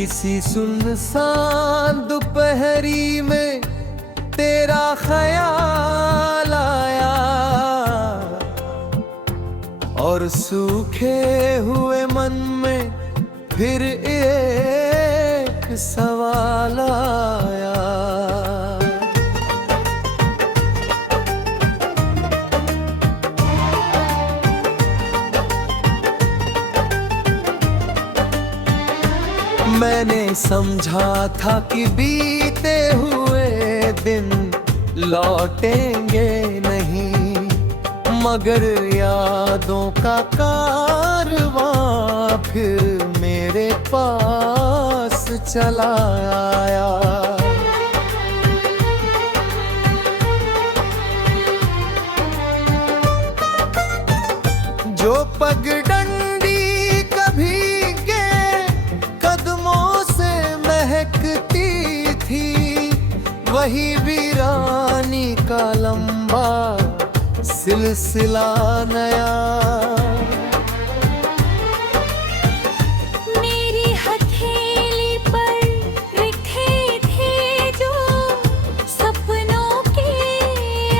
किसी सुनसान दोपहरी में तेरा ख्याल आया और सूखे हुए मन में फिर एक सवाल आया। मैंने समझा था कि बीते हुए दिन लौटेंगे नहीं, मगर यादों का कारवां फिर मेरे पास चला आया। जो पगडंडी कभी के कदमों से महकती थी, वही वीरानी का लंबा सिलसिला नया। मेरी हथेली पर लिखे थे जो सपनों के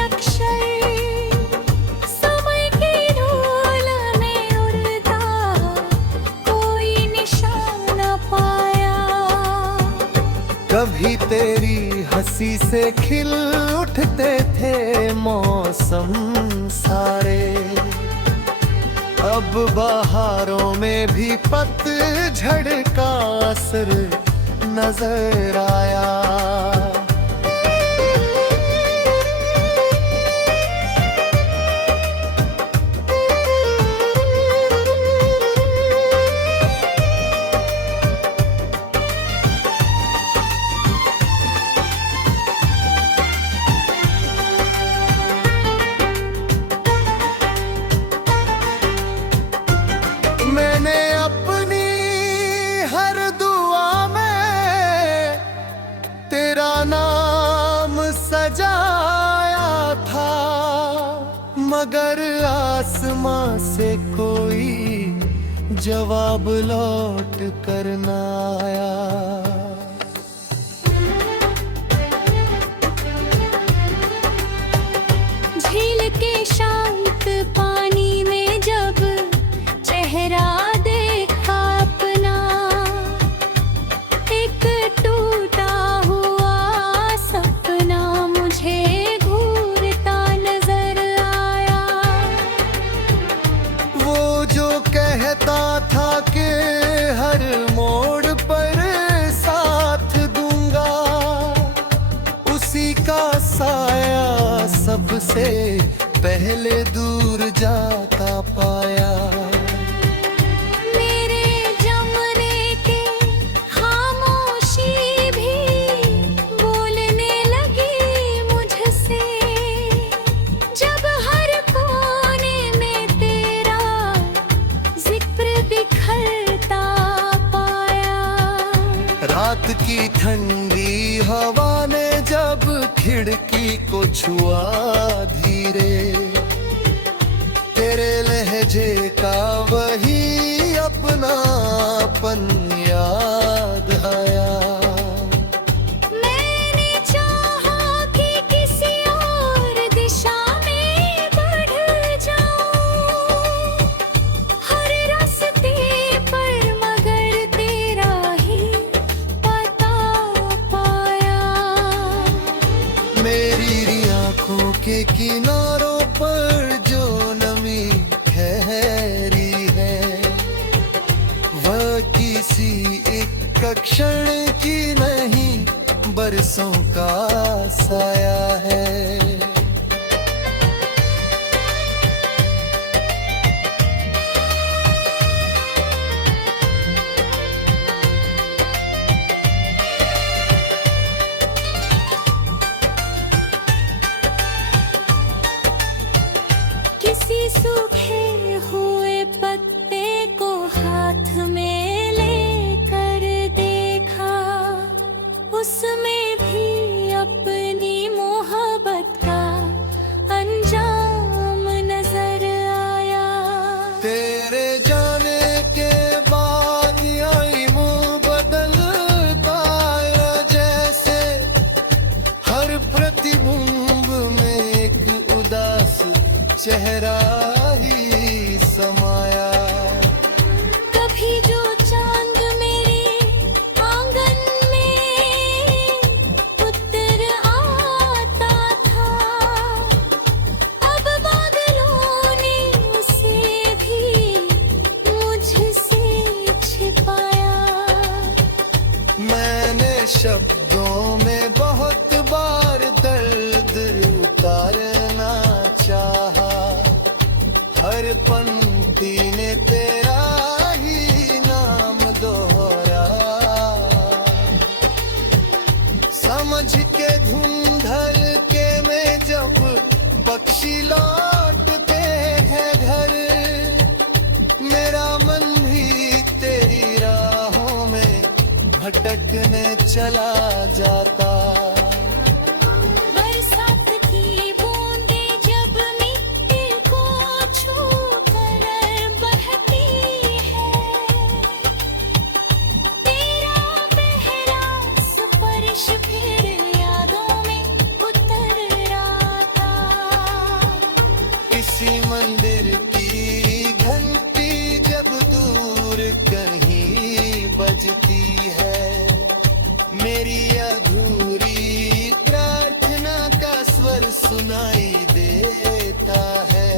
अक्षर, समय की धूल में उड़ता कोई निशान न पाया। कभी तेरी हंसी से खिल उठते थे मौसम सारे, अब बहारों में भी पतझड़ का असर नजर आया। मैंने अपनी हर दुआ में तेरा नाम सजाया था, मगर आसमां से कोई जवाब लौट कर न आया। झील के शांत पानी में जब चेहरा देखा अपना, एक टूटा हुआ सपना मुझे घूरता नजर आया। वो जो कहता था कि हर मोड़ पर साथ दूंगा, उसी का साया सबसे पहले दूर जाता पाया। मेरे जमने के खामोशी भी बोलने लगी मुझसे, जब हर कोने में तेरा जिक्र बिखरता पाया। रात की ठंडी हवा ने जब खिड़की को छुआ धीरे, तेरे लहजे का वही अपनापन याद आया। मैंने चाहा कि किसी और दिशा में बढ़ जाऊं, हर रास्ते पर मगर तेरा ही पता पाया। मेरी आंखों के किनारों पर जो नमी ठहरी है, वह किसी एक क्षण की नहीं बरसों का साया है। किसी सूखे हुए पत्ते को हाथ में लेकर देखा, शब्दों में बहुत बार दर्द उतारना चाहा, हर पंक्ति ने तेरा ही नाम दोहरा, समझ के धुंधल के में जब पक्षी लौटते हैं घर, मेरा मन भी तेरी राहों में भटकने चला जाता। बरसात की बूंदें जब मिट्टी को छू कर बहती है, तेरा पहला स्पर्श फिर यादों में उतर आता। किसी मंदिर की घंटी जब दूर कहीं बजती है, मेरी अधूरी प्रार्थना का स्वर सुनाई देता है।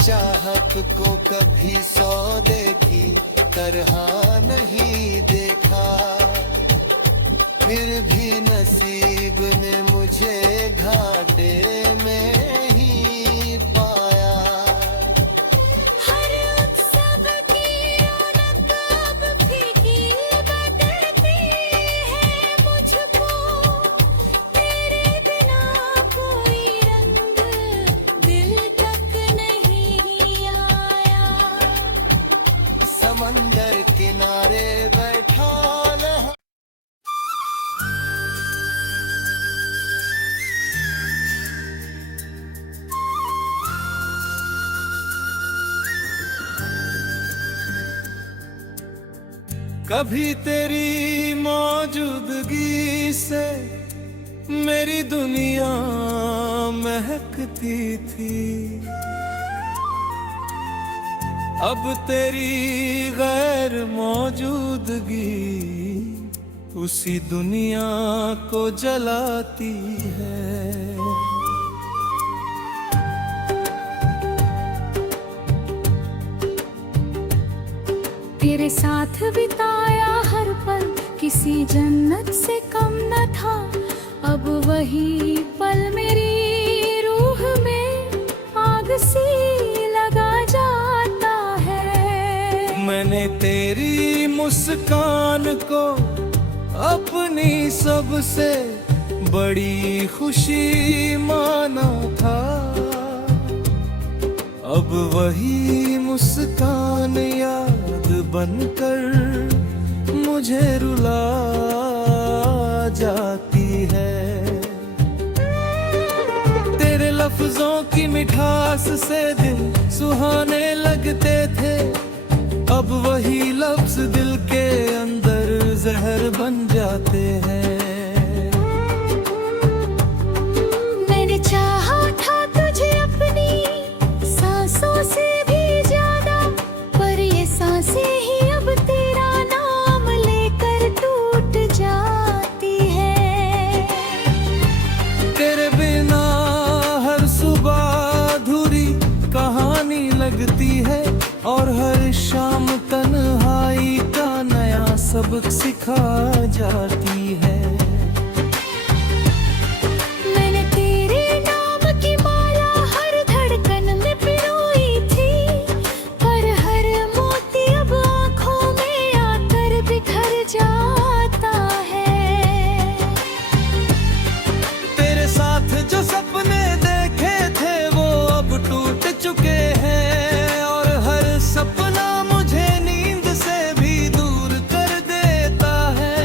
चाहत को कभी सौदे की तरह नहीं देखा, फिर भी नसीब ने मुझे घाटे में ही पाया। हर उत्सव की रौनक अब फीकी बदलती है, मुझको तेरे बिना कोई रंग दिल तक नहीं आया। समंदर किनारे बैठा लह कभी तेरी मौजूदगी से मेरी दुनिया महकती थी, अब तेरी गैर मौजूदगी उसी दुनिया को जलाती है। तेरे साथ बिताया हर पल किसी जन्नत से कम न था, अब वही पल मेरी रूह में आग सी लगा जाता है। मैंने तेरी मुस्कान को अपनी सबसे बड़ी खुशी माना था, अब वही मुस्कान याद बनकर मुझे रुला जाती है। तेरे लफ्जों की मिठास से दिल सुहाने लगते थे, अब वही लफ्ज दिल के अंदर जहर बन जाते हैं। मैंने चाहा था तुझे अपनी सांसों से भी ज्यादा, पर ये सांसें ही अब तेरा नाम लेकर टूट जाती है। तेरे बिना हर सुबह अधूरी कहानी लगती है, और हर शाम तन्हाई का नया सबक सिखा जाती है। मैंने तेरे नाम की माला हर धड़कन में पिरोई थी, पर हर मोती अब आँखों में आकर बिखर जाता है। तेरे साथ जो सपने देखे थे वो अब टूट चुके हैं, और हर सपना मुझे नींद से भी दूर कर देता है।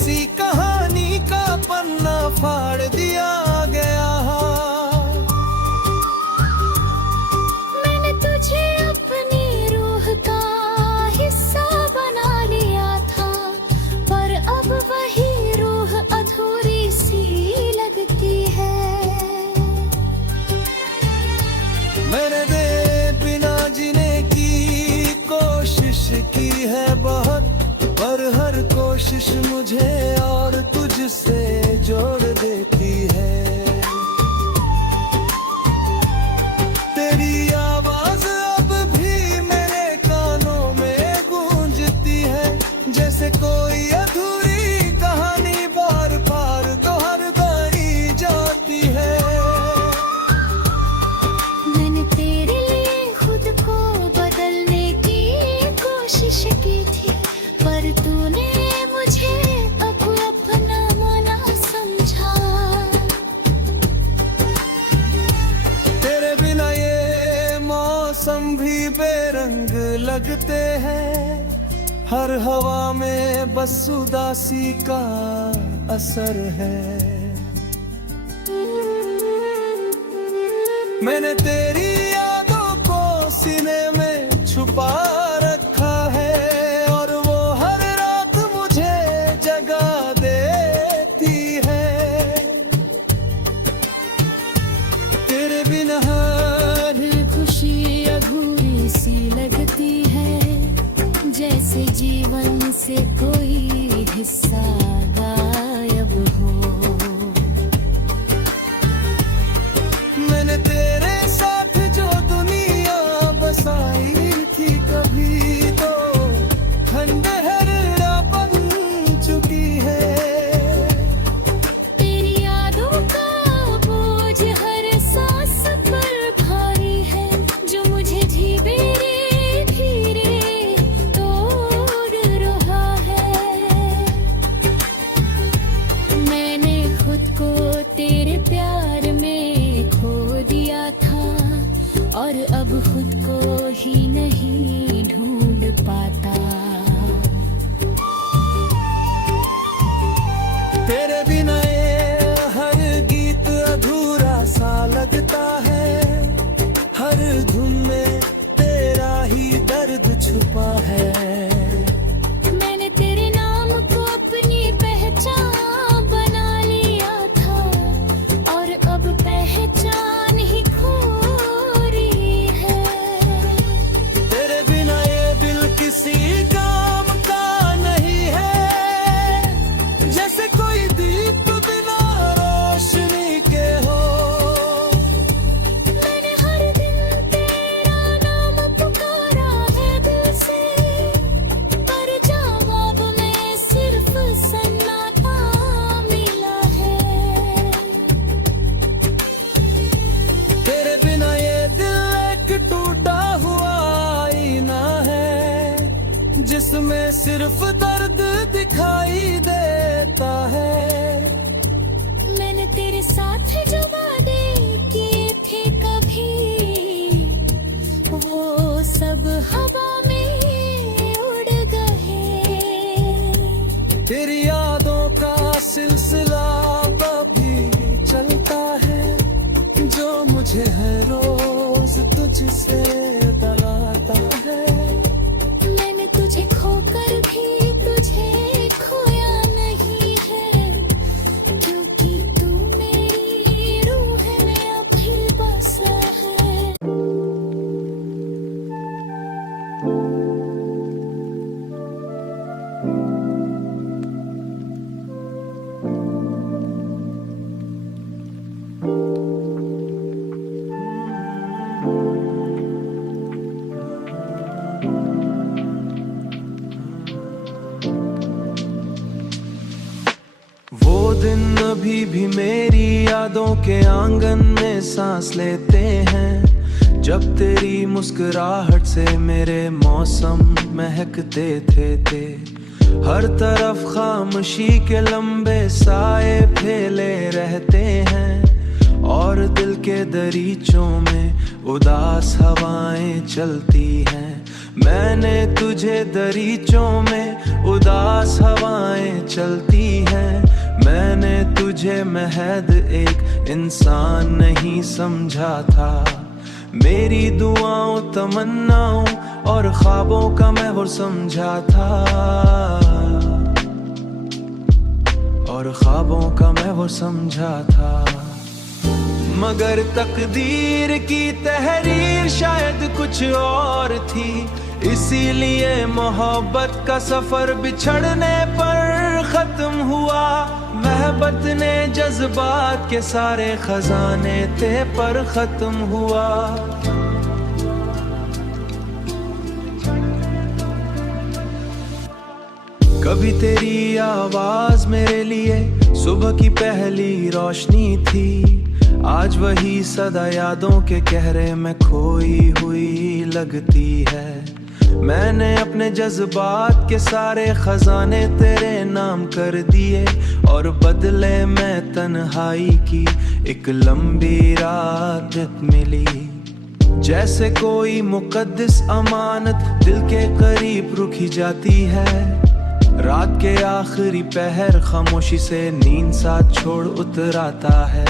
किसी कहानी का पन्ना फाड़ दिया गया। मैंने तुझे अपनी रूह का हिस्सा बना लिया था, पर अब वही रूह अधूरी सी लगती है। मैंने दे बिना जीने की कोशिश की है बहुत, पर हर कोशिश मुझे और तुझसे जोड़ देती है। तेरी आवाज अब भी मेरे कानों में गूंजती है, जैसे कोई अधूरी कहानी बार बार दोहराई जाती है। मैंने तेरे लिए खुद को बदलने की कोशिश की थी, पर तूने मुझे अब अपना मना समझा। तेरे बिना ये मौसम भी बेरंग लगते हैं, हर हवा में बस उदासी का असर है। मैंने तेरी यादों को सीने में छुपा रखा है, और वो हर रात मुझे जगा देती है। तेरे बिना हर खुशी अधूरी सी लगती है, जैसे जीवन से कोई हिस्सा गायब हो। मैंने तेरे साथ जो दुनिया बसाई थी, कभी तो खंडहर बन चुकी है। तेरी यादों का बोझ हर सांस पर भारी है, जो मुझे धीरे धीरे तोड़ रहा है। मैंने खुद को तेरे प्यार में खो दिया था, और अब खुद को ही नहीं ढूंढ पाता। तेरे बिना ये हर गीत अधूरा सा लगता है, हर धुन में तेरा ही दर्द छुपा है। मैंने तेरे नाम को अपनी पहचान बना लिया था, और अब पहचान ही खो रही है। तेरे बिना ये दिल किसी काम का नहीं है, जैसे कोई दीप बिना रोशनी के हो। मैंने हर दिन तेरा नाम पुकारा है दिल से, पर जवाब में सिर्फ सन्नाटा मिला है। तेरे बिना ये दिल एक टूटा हुआ आईना है, जिसमें सिर्फ दर्द दिखाई देता है। मैंने तेरे साथ जो वादे किए थे कभी, वो सब हवा में उड़ गए। तेरी यादों का सिलसिला अभी चलता है, जो मुझे हर रोज तुझसे डराता है। मैंने तुझे खोकर भी तुझे खोया नहीं है, क्योंकि तू मेरी रूह में अभी बसा है। वो दिन अभी भी मेरी यादों के आंगन में सांस लेते हैं, जब तेरी मुस्कुराहट से मेरे मौसम महकते थे। हर तरफ खामोशी के लंबे साए फैले रहते हैं, और दिल के दरीचों में उदास हवाएं चलती हैं। मैंने तुझे दरीचों में उदास हवाएं चलती हैं। मैंने तुझे महज एक इंसान नहीं समझा था। मेरी दुआओं तमन्नाओं और ख्वाबों का महवर समझा था, और ख्वाबों का महवर समझा था। मगर तकदीर की तहरीर शायद कुछ और थी, इसीलिए मोहब्बत का सफर बिछड़ने पर खत्म हुआ। मोहब्बत ने जज्बात के सारे खजाने ते पर खत्म हुआ। कभी तेरी आवाज मेरे लिए सुबह की पहली रोशनी थी, आज वही सदा यादों के कहरे में खोई हुई लगती है। मैंने अपने जज्बात के सारे खजाने तेरे नाम कर दिए, और बदले में तन्हाई की एक लंबी रात मिली। जैसे कोई मुकद्दस अमानत दिल के करीब रुकी जाती है, रात के आखिरी पहर खामोशी से नींद साथ छोड़ उतर आता है।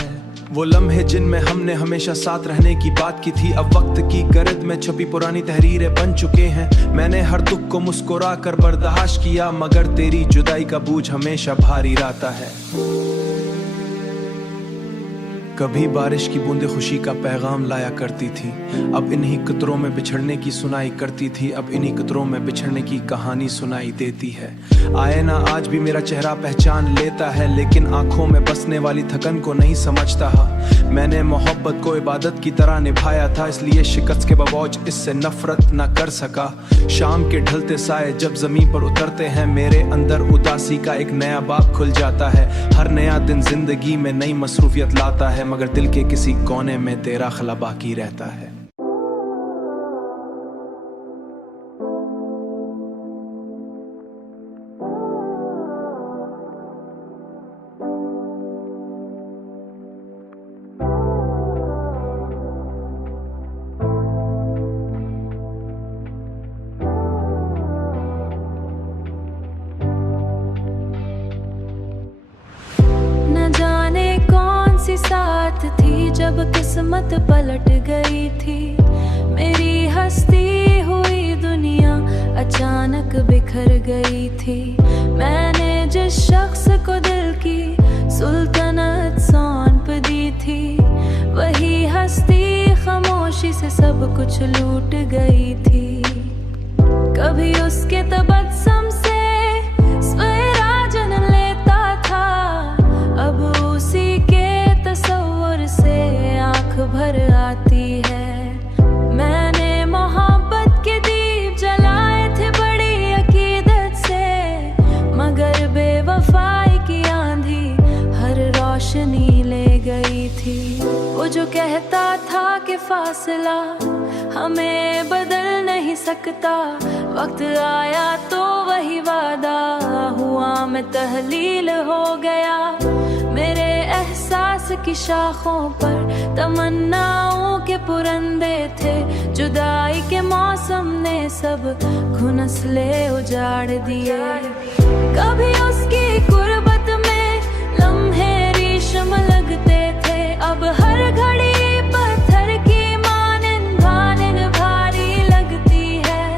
वो लम्हे जिनमें हमने हमेशा साथ रहने की बात की थी, अब वक्त की गर्द में छुपी पुरानी तहरीरें बन चुके हैं। मैंने हर दुख को मुस्कुरा कर बर्दाश्त किया, मगर तेरी जुदाई का बोझ हमेशा भारी रहता है। कभी बारिश की बूंदें खुशी का पैगाम लाया करती थी, अब इन्हीं कतरों में बिछड़ने की सुनाई करती थी। अब इन्हीं कतरों में बिछड़ने की कहानी सुनाई देती है। आए ना आज भी मेरा चेहरा पहचान लेता है, लेकिन आंखों में बसने वाली थकन को नहीं समझता। मैंने मोहब्बत को इबादत की तरह निभाया था, इसलिए शिकस्त के बावजूद इससे नफरत न कर सका। शाम के ढलते साए जब जमीन पर उतरते हैं, मेरे अंदर उदासी का एक नया बाब खुल जाता है। हर नया दिन जिंदगी में नई मसरूफियत लाता है, मगर दिल के किसी कोने में तेरा खला बाकी रहता है। साथ थी जब किस्मत पलट गई थी, मेरी हंसती हुई दुनिया अचानक बिखर गई थी। मैंने जिस शख्स को दिल की सुल्तानत सौंप दी थी, वही हस्ती खामोशी से सब कुछ लूट गई थी। कभी उसके तबस्सुम से सवेरा जन्म लेता था, अब उसी के तस्वुर से आंख भर आती है। मैंने मोहब्बत के दीप जलाए थे बड़ी अकीदत से, मगर बेवफाई की आंधी हर रोशनी ले गई थी। वो जो कहता था कि फासला हमें बदल नहीं सकता, वक्त आया तो वही वादा हुआ मैं तहलील हो गया। मेरे एहसास की शाखों पर तमन्नाओं के पुरंदे थे, जुदाई के मौसम ने सब घुनसले उजाड़ दिए। कभी उसकी कुर्बत में लम्हे रेशम लगते थे, अब हर घड़ी पत्थर की मानिंद भारी लगती है।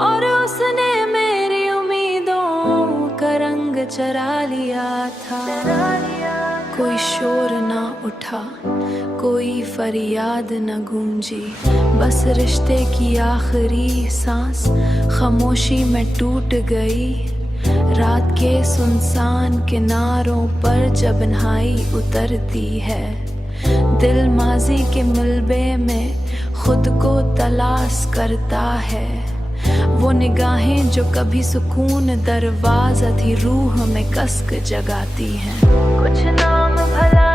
और उसने मेरी उम्मीदों का रंग चरा लिया था। कोई शोर ना उठा, कोई फरियाद न गूंजी, बस रिश्ते की आखिरी सांस खामोशी में टूट गई। रात के सुनसान किनारों पर जब नहाई उतरती है, दिल माजी के मिलबे में खुद को तलाश करता है। वो निगाहें जो कभी सुकून दरवाजा थी, रूह में कसक जगाती हैं। कुछ नाम भला